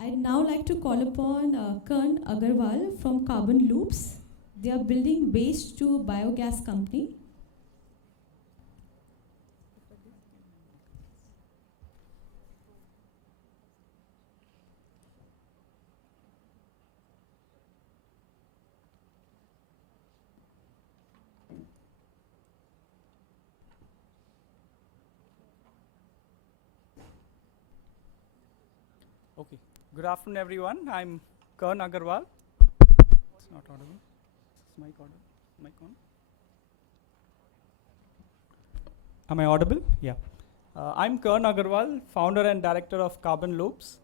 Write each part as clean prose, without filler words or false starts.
I'd now like to call upon Kern Agarwal from Carbon Loops. They are building waste to biogas company. Okay. Good afternoon, everyone. I'm Kern Agarwal. It's not audible. Is mic audible? Mic on? Am I audible? Yeah. I'm Kern Agarwal, founder and director of Carbon Loops.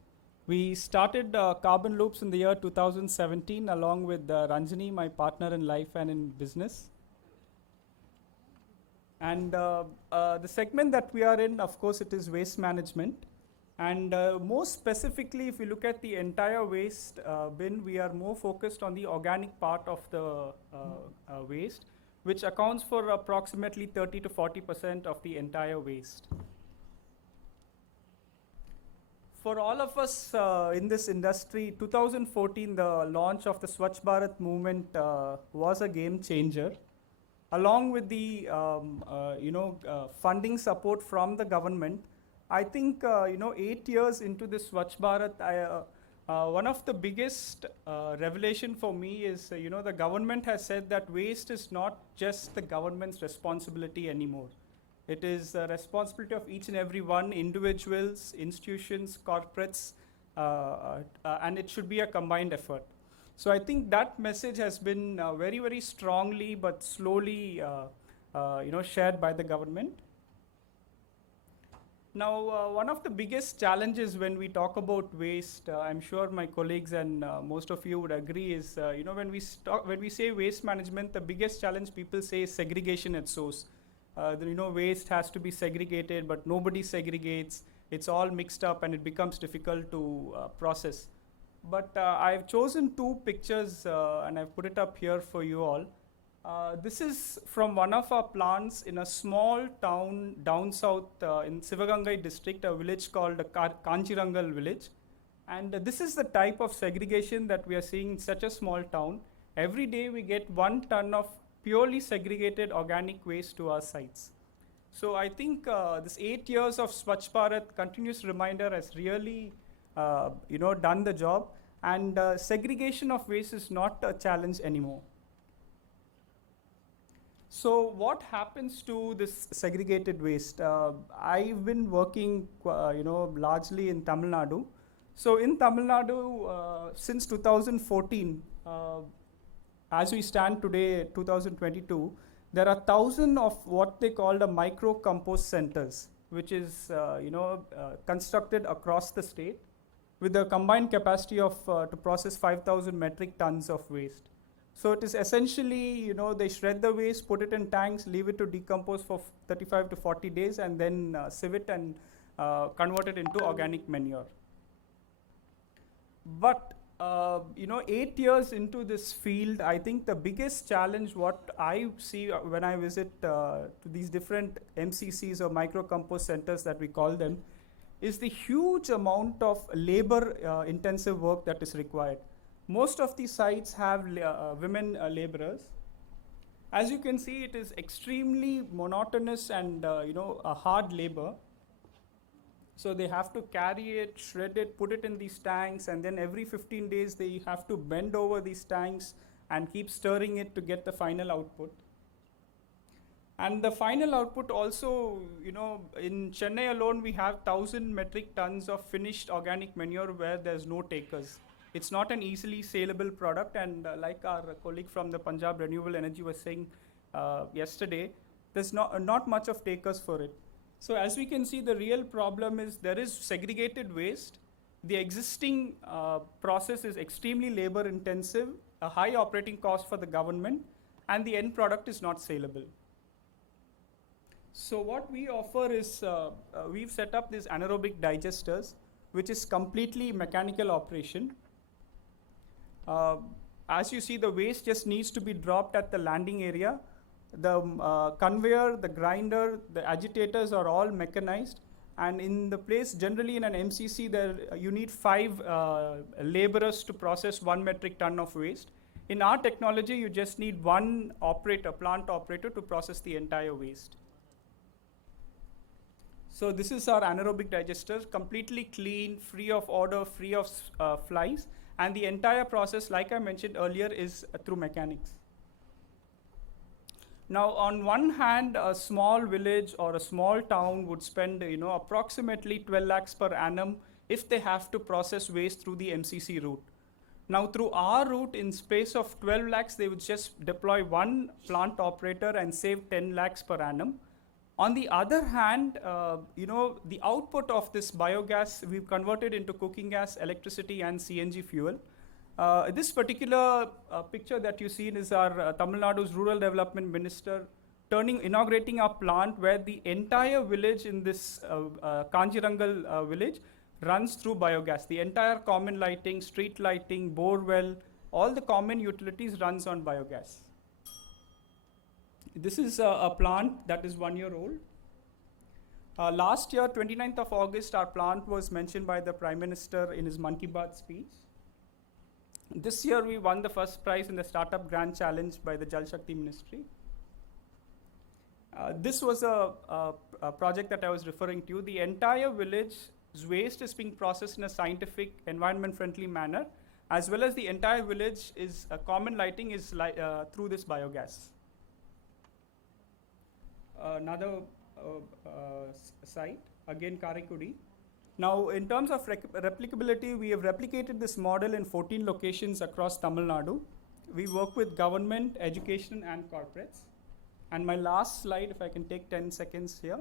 We started Carbon Loops in the year 2017 along with Ranjani, my partner in life and in business. And the segment that we are in, of course, it is waste management. And more specifically, if you look at the entire waste bin, we are more focused on the organic part of the waste, which accounts for approximately 30 to 40% of the entire waste. For all of us in this industry, 2014, the launch of the Swachh Bharat movement was a game changer. Along with the funding support from the government, I think 8 years into this Swachh Bharat, one of the biggest revelation for me is the government has said that waste is not just the government's responsibility anymore. It is the responsibility of each and every one, individuals, institutions, corporates, and it should be a combined effort. So I think that message has been very, very strongly but slowly shared by the government. Now, one of the biggest challenges when we talk about waste, I'm sure my colleagues and most of you would agree, is when we say waste management, the biggest challenge people say is segregation at source. Waste has to be segregated, but nobody segregates. It's all mixed up, and it becomes difficult to process. But I've chosen two pictures, and I've put it up here for you all. This is from one of our plants in a small town down south in Sivagangai district, a village called Kanchirangal village. And this is the type of segregation that we are seeing in such a small town. Every day we get 1 ton of purely segregated organic waste to our sites. So I think this 8 years of Swachh Bharat continuous reminder has really done the job, and segregation of waste is not a challenge anymore. So what happens to this segregated waste? I've been working, largely in Tamil Nadu. So in Tamil Nadu, since 2014, as we stand today, 2022, there are 1,000 of what they call the micro compost centers, which is constructed across the state with a combined capacity of to process 5,000 metric tons of waste. So it is essentially, they shred the waste, put it in tanks, leave it to decompose for 35 to 40 days, and then sieve it and convert it into organic manure. But 8 years into this field, I think the biggest challenge what I see when I visit to these different MCCs or micro compost centers that we call them, is the huge amount of labor intensive work that is required. Most of these sites have women laborers. As you can see, it is extremely monotonous and a hard labor. So they have to carry it, shred it, put it in these tanks, and then every 15 days they have to bend over these tanks and keep stirring it to get the final output. And the final output also, in Chennai alone, we have 1,000 metric tons of finished organic manure where there's no takers. It's not an easily saleable product, and like our colleague from the Punjab Renewable Energy was saying yesterday, there's not much of takers for it. So as we can see, the real problem is there is segregated waste. The existing process is extremely labor intensive, a high operating cost for the government, and the end product is not saleable. So what we offer is, we've set up these anaerobic digesters, which is completely mechanical operation. As you see, the waste just needs to be dropped at the landing area. The conveyor, the grinder, the agitators are all mechanized, And in the place, generally in an MCC, you need 5 laborers to process 1 metric ton of waste. In our technology, you just need 1 operator, plant operator, to process the entire waste. So this is our anaerobic digester, completely clean, free of odor, free of flies. And the entire process, like I mentioned earlier, is through mechanics. Now, on one hand, a small village or a small town would spend, approximately 12 lakhs per annum if they have to process waste through the MCC route. Now, through our route, in space of 12 lakhs, they would just deploy 1 plant operator and save 10 lakhs per annum. On the other hand, the output of this biogas, we've converted into cooking gas, electricity, and CNG fuel. This particular picture that you see is our Tamil Nadu's Rural Development Minister inaugurating a plant where the entire village in this Kanjirangal village runs through biogas. The entire common lighting, street lighting, bore well, all the common utilities runs on biogas. This is a plant that is 1 year old. Last year, 29th of August, our plant was mentioned by the Prime Minister in his Mann Ki Baat speech. This year, we won the first prize in the Startup Grand Challenge by the Jal Shakti Ministry. This was a project that I was referring to. The entire village's waste is being processed in a scientific, environment-friendly manner, as well as the entire village is common lighting is through this biogas. Another site, again Karaikudi. Now, in terms of replicability, we have replicated this model in 14 locations across Tamil Nadu. We work with government, education, and corporates. And my last slide, if I can take 10 seconds here.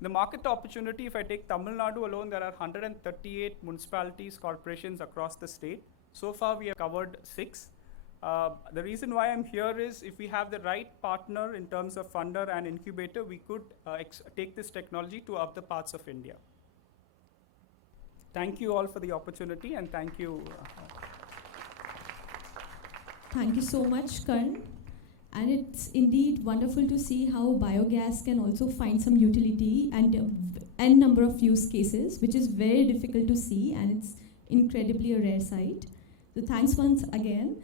The market opportunity, if I take Tamil Nadu alone, there are 138 municipalities, corporations across the state. So far, we have covered 6. The reason why I'm here is if we have the right partner in terms of funder and incubator, we could take this technology to other parts of India. Thank you all for the opportunity, and thank you. Thank you so much, Kern. And it's indeed wonderful to see how biogas can also find some utility and n number of use cases, which is very difficult to see, and it's incredibly a rare sight. So thanks once again.